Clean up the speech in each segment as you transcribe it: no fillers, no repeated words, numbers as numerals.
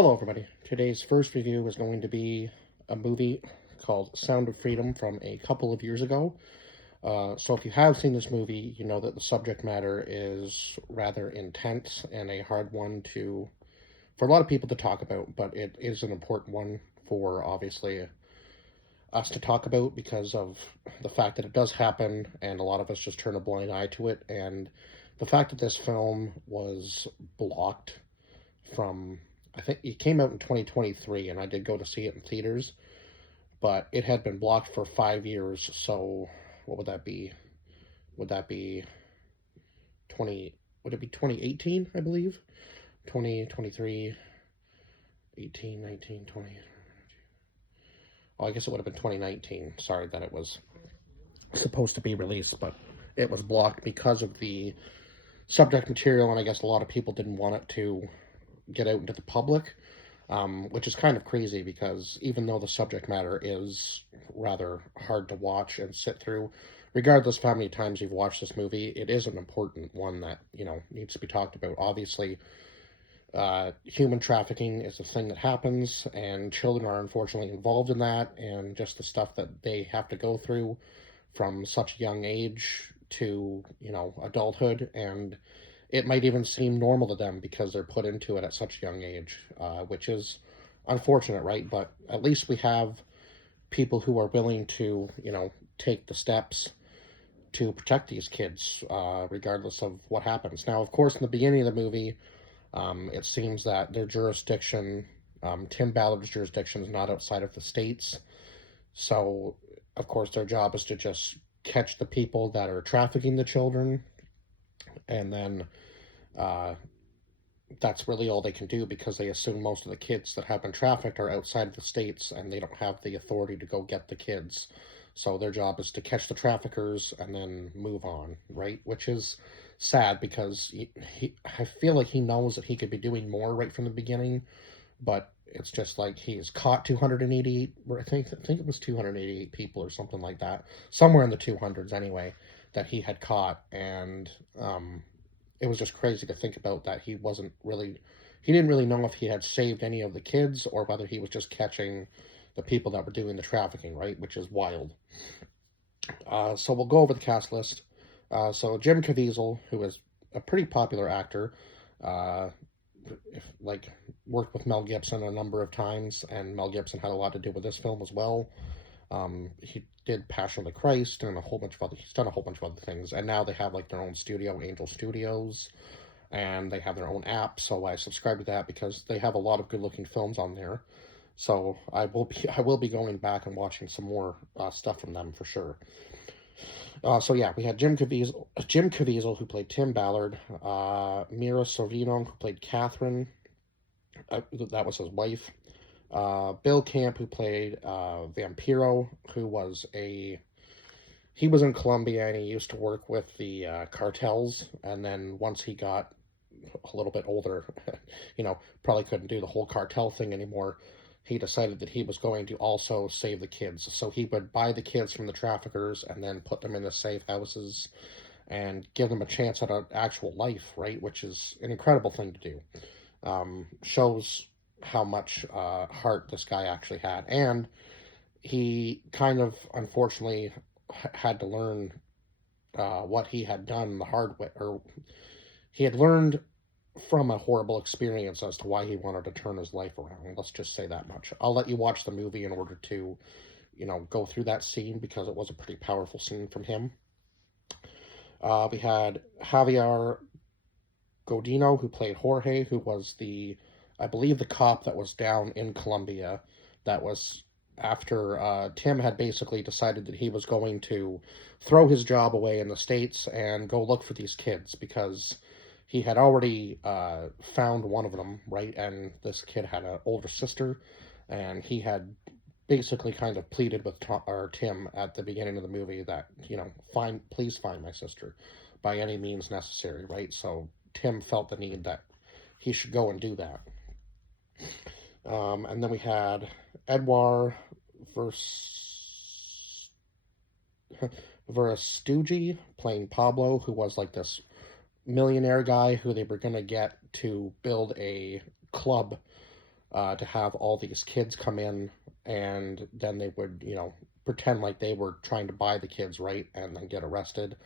Hello, everybody. Today's first review is going to be a movie called Sound of Freedom from a couple of years ago. So, if you have seen this movie, you know that the subject matter is rather intense and a hard one for a lot of people to talk about, but it is an important one for obviously us to talk about because of the fact that it does happen and a lot of us just turn a blind eye to it. And the fact that this film was blocked from, I think it came out in 2023, and I did go to see it in theaters, but it had been blocked for 5 years. So what would that be? Would that be 20? Would it be 2018? I believe 2023, 18, 19, 20. Oh, I guess it would have been 2019. Sorry that it was supposed to be released, but it was blocked because of the subject material, and I guess a lot of people didn't want it to get out into the public, which is kind of crazy because even though the subject matter is rather hard to watch and sit through, regardless of how many times you've watched this movie, it is an important one that, needs to be talked about. Obviously, human trafficking is a thing that happens, and children are unfortunately involved in that, and just the stuff that they have to go through from such a young age to, adulthood, and it might even seem normal to them because they're put into it at such a young age, which is unfortunate, right? But at least we have people who are willing to, take the steps to protect these kids, regardless of what happens. Now, of course, in the beginning of the movie, it seems that their jurisdiction, Tim Ballard's jurisdiction, is not outside of the states. So, of course, their job is to just catch the people that are trafficking the children, and then uh, that's really all they can do because they assume most of the kids that have been trafficked are outside of the states and they don't have the authority to go get the kids. So their job is to catch the traffickers and then move on, right? Which is sad because I feel like he knows that he could be doing more right from the beginning, but it's just like he's caught 288, I think it was 288 people or something like that, somewhere in the 200s anyway, that he had caught, and it was just crazy to think about that he didn't really know if he had saved any of the kids or whether he was just catching the people that were doing the trafficking, right? Which is wild. So we'll go over the cast list. So Jim Caviezel, who is a pretty popular actor, uh, like worked with Mel Gibson a number of times, and Mel Gibson had a lot to do with this film as well. He did Passion of the Christ and a whole bunch of other. He's done a whole bunch of other things, and now they have like their own studio, Angel Studios, and they have their own app. So I subscribe to that because they have a lot of good-looking films on there. So I will be going back and watching some more stuff from them for sure. So yeah, we had Jim Caviezel who played Tim Ballard, Mira Sorvino who played Catherine, that was his wife, Bill Camp who played Vampiro, who was he was in Colombia and he used to work with the cartels, and then once he got a little bit older, probably couldn't do the whole cartel thing anymore. He decided that he was going to also save the kids. So he would buy the kids from the traffickers and then put them in the safe houses and give them a chance at an actual life, right? Which is an incredible thing to do. Shows how much heart this guy actually had. And he kind of, unfortunately, had to learn what he had done the hard way, or he had learned from a horrible experience as to why he wanted to turn his life around. Let's just say that much. I'll let you watch the movie in order to, go through that scene because it was a pretty powerful scene from him. We had Javier Godino, who played Jorge, who was I believe, the cop that was down in Colombia. That was after Tim had basically decided that he was going to throw his job away in the States and go look for these kids because he had already found one of them, right? And this kid had an older sister, and he had basically kind of pleaded with Tim at the beginning of the movie that, please find my sister by any means necessary, right? So Tim felt the need that he should go and do that. And then we had Edouard Verstugi playing Pablo, who was like this millionaire guy who they were going to get to build a club to have all these kids come in, and then they would, pretend like they were trying to buy the kids, right, and then get arrested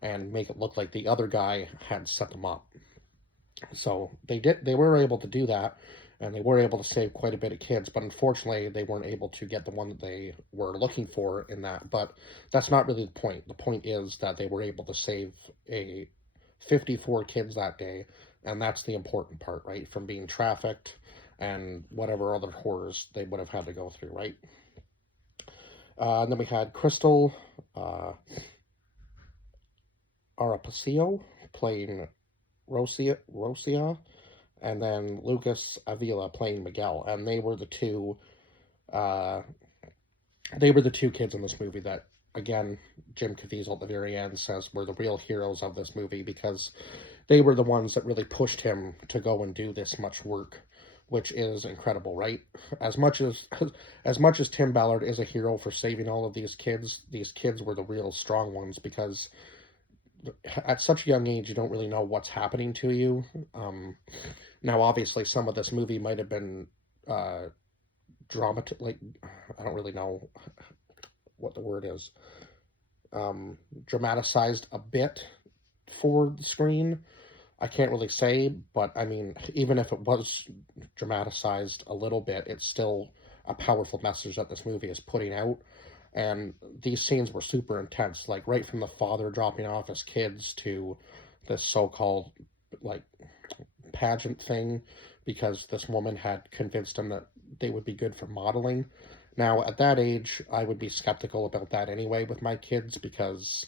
and make it look like the other guy had set them up. So they were able to do that, and they were able to save quite a bit of kids, but unfortunately they weren't able to get the one that they were looking for in that. But that's not really the point. The point is that they were able to save a 54 kids that day, and that's the important part, right? From being trafficked and whatever other horrors they would have had to go through, right? And then we had Crystal Arapacio playing Rosia, and then Lucas Avila playing Miguel, and uh, they were the two kids in this movie that, again, Jim Caviezel at the very end says were the real heroes of this movie, because they were the ones that really pushed him to go and do this much work, which is incredible, right? As much as Tim Ballard is a hero for saving all of these kids were the real strong ones, because at such a young age you don't really know what's happening to you. Now, obviously, some of this movie might have been like, I don't really know what the word is, dramatized a bit for the screen. I can't really say, but I mean, even if it was dramatized a little bit, it's still a powerful message that this movie is putting out. And these scenes were super intense, like right from the father dropping off his kids to this so-called like pageant thing, because this woman had convinced him that they would be good for modeling. Now, at that age, I would be skeptical about that anyway with my kids, because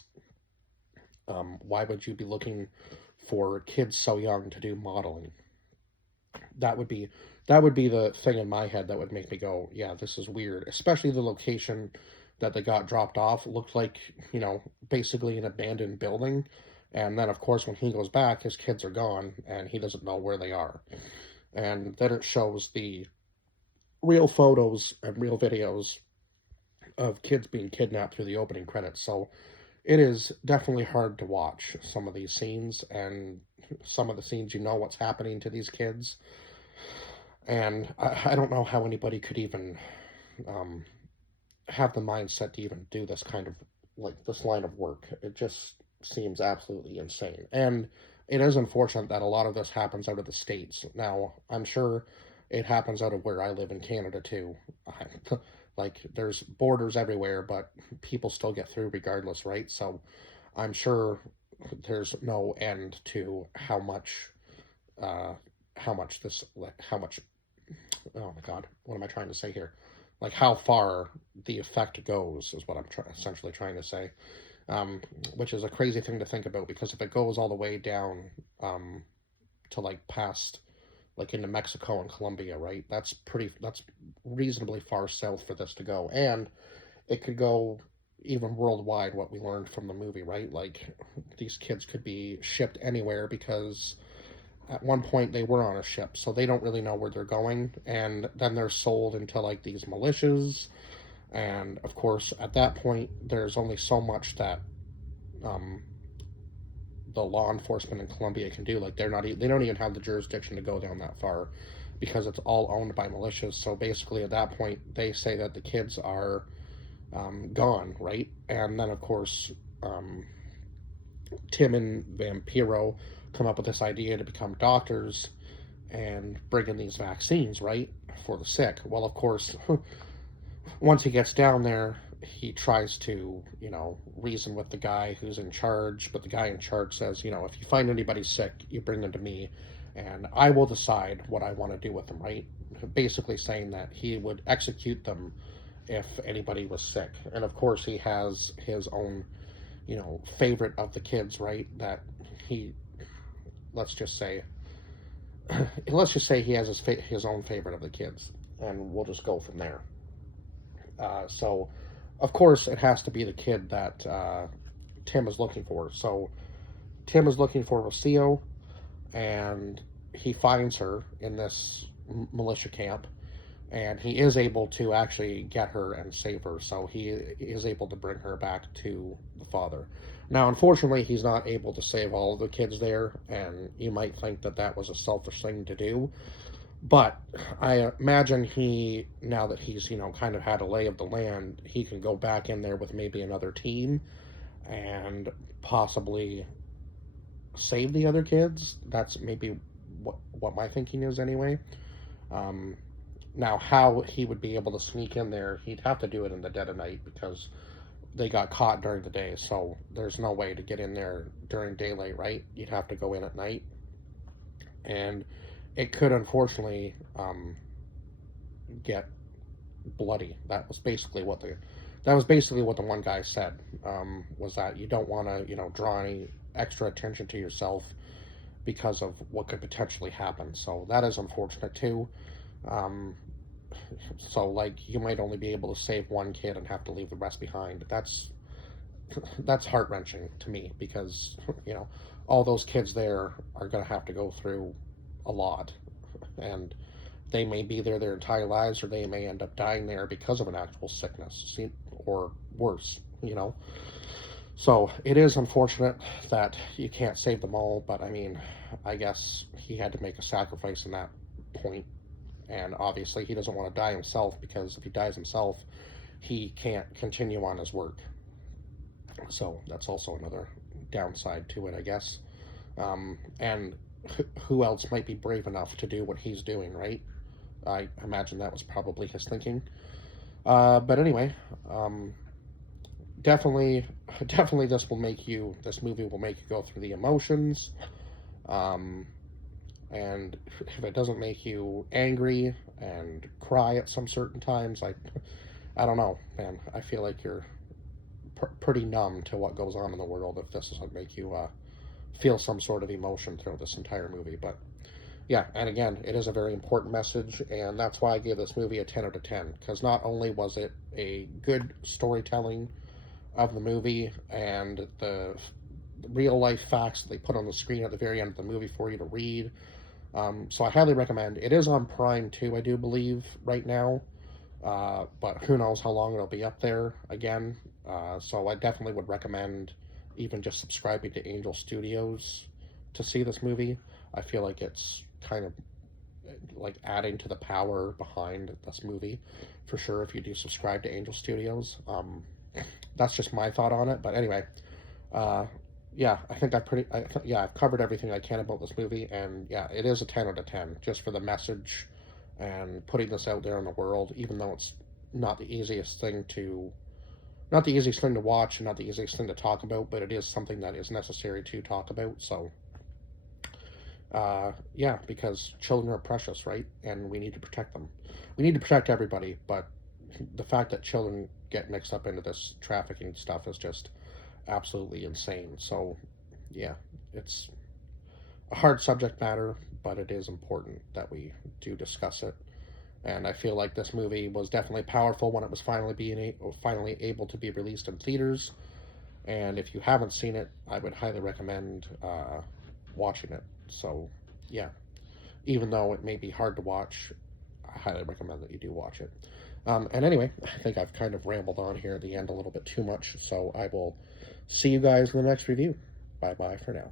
why would you be looking for kids so young to do modeling? That would be the thing in my head that would make me go, yeah, this is weird. Especially the location that they got dropped off looked like, basically an abandoned building. And then, of course, when he goes back, his kids are gone, and he doesn't know where they are. And then it shows the real photos and real videos of kids being kidnapped through the opening credits. So it is definitely hard to watch some of these scenes, and some of the scenes, what's happening to these kids. And I don't know how anybody could even have the mindset to even do this kind of, like, this line of work. It just seems absolutely insane. And it is unfortunate that a lot of this happens out of the States. Now, I'm sure it happens out of where I live in Canada too. Like, there's borders everywhere, but people still get through regardless, right? So I'm sure there's no end to how much oh my god, what am I trying to say here? Like, how far the effect goes is what I'm essentially trying to say. Which is a crazy thing to think about, because if it goes all the way down to like past, like into Mexico and Colombia, right? That's reasonably far south for this to go, and it could go even worldwide. What we learned from the movie, right? Like, these kids could be shipped anywhere, because at one point they were on a ship, so they don't really know where they're going, and then they're sold into like these militias. And of course, at that point, there's only so much that the law enforcement in Colombia can do. Like, they don't even have the jurisdiction to go down that far, because it's all owned by militias. So basically, at that point, they say that the kids are gone, right? And then, of course, Tim and Vampiro come up with this idea to become doctors and bring in these vaccines, right, for the sick. Well, of course, once he gets down there, he tries to, reason with the guy who's in charge, but the guy in charge says, if you find anybody sick, you bring them to me, and I will decide what I want to do with them, right? Basically saying that he would execute them if anybody was sick. And of course, he has his own, favorite of the kids, right? That he, let's just say he has his own favorite of the kids, and we'll just go from there. So, of course, it has to be the kid that Tim is looking for. So, Tim is looking for Rocio, and he finds her in this militia camp, and he is able to actually get her and save her. So he is able to bring her back to the father. Now, unfortunately, he's not able to save all of the kids there, and you might think that that was a selfish thing to do. But I imagine now that he's, kind of had a lay of the land, he can go back in there with maybe another team and possibly save the other kids. That's maybe what my thinking is anyway. Um, Now, how he would be able to sneak in there, he'd have to do it in the dead of night because they got caught during the day. So there's no way to get in there during daylight, right? You'd have to go in at night, and it could unfortunately get bloody. That was basically what the one guy said. Was that you don't want to draw any extra attention to yourself because of what could potentially happen. So that is unfortunate too. Um, so like you might only be able to save one kid and have to leave the rest behind. That's heart wrenching to me because you know all those kids there are going to have to go through a lot, and they may be there their entire lives, or they may end up dying there because of an actual sickness, or worse. So it is unfortunate that you can't save them all, but I mean, I guess he had to make a sacrifice in that point, and obviously he doesn't want to die himself because if he dies himself, he can't continue on his work. So that's also another downside to it, I guess. And who else might be brave enough to do what he's doing, right? I imagine that was probably his thinking. But anyway, definitely, definitely, this movie will make you go through the emotions. Um, and if it doesn't make you angry and cry at some certain times, I don't know, man. I feel like you're pretty numb to what goes on in the world if this doesn't make you feel some sort of emotion throughout this entire movie. But yeah, and again, it is a very important message, and that's why I gave this movie a 10 out of 10, because not only was it a good storytelling of the movie and the real life facts that they put on the screen at the very end of the movie for you to read. So I highly recommend. It is on Prime too, I do believe, right now. But who knows how long it'll be up there again. So I definitely would recommend even just subscribing to Angel Studios to see this movie. I feel like it's kind of like adding to the power behind this movie for sure if you do subscribe to Angel Studios. That's just my thought on it. But anyway, uh, yeah, I think I've covered everything I can about this movie, and yeah, it is a 10 out of 10 just for the message and putting this out there in the world, even though it's not the easiest thing to not the easiest thing to watch and not the easiest thing to talk about, but it is something that is necessary to talk about. So yeah, because children are precious, right? And we need to protect them. We need to protect everybody, but the fact that children get mixed up into this trafficking stuff is just absolutely insane. So, yeah, it's a hard subject matter, but it is important that we do discuss it. And I feel like this movie was definitely powerful when it was finally able to be released in theaters. And if you haven't seen it, I would highly recommend watching it. So, yeah, even though it may be hard to watch, I highly recommend that you do watch it. And anyway, I think I've kind of rambled on here at the end a little bit too much, so I will see you guys in the next review. Bye bye for now.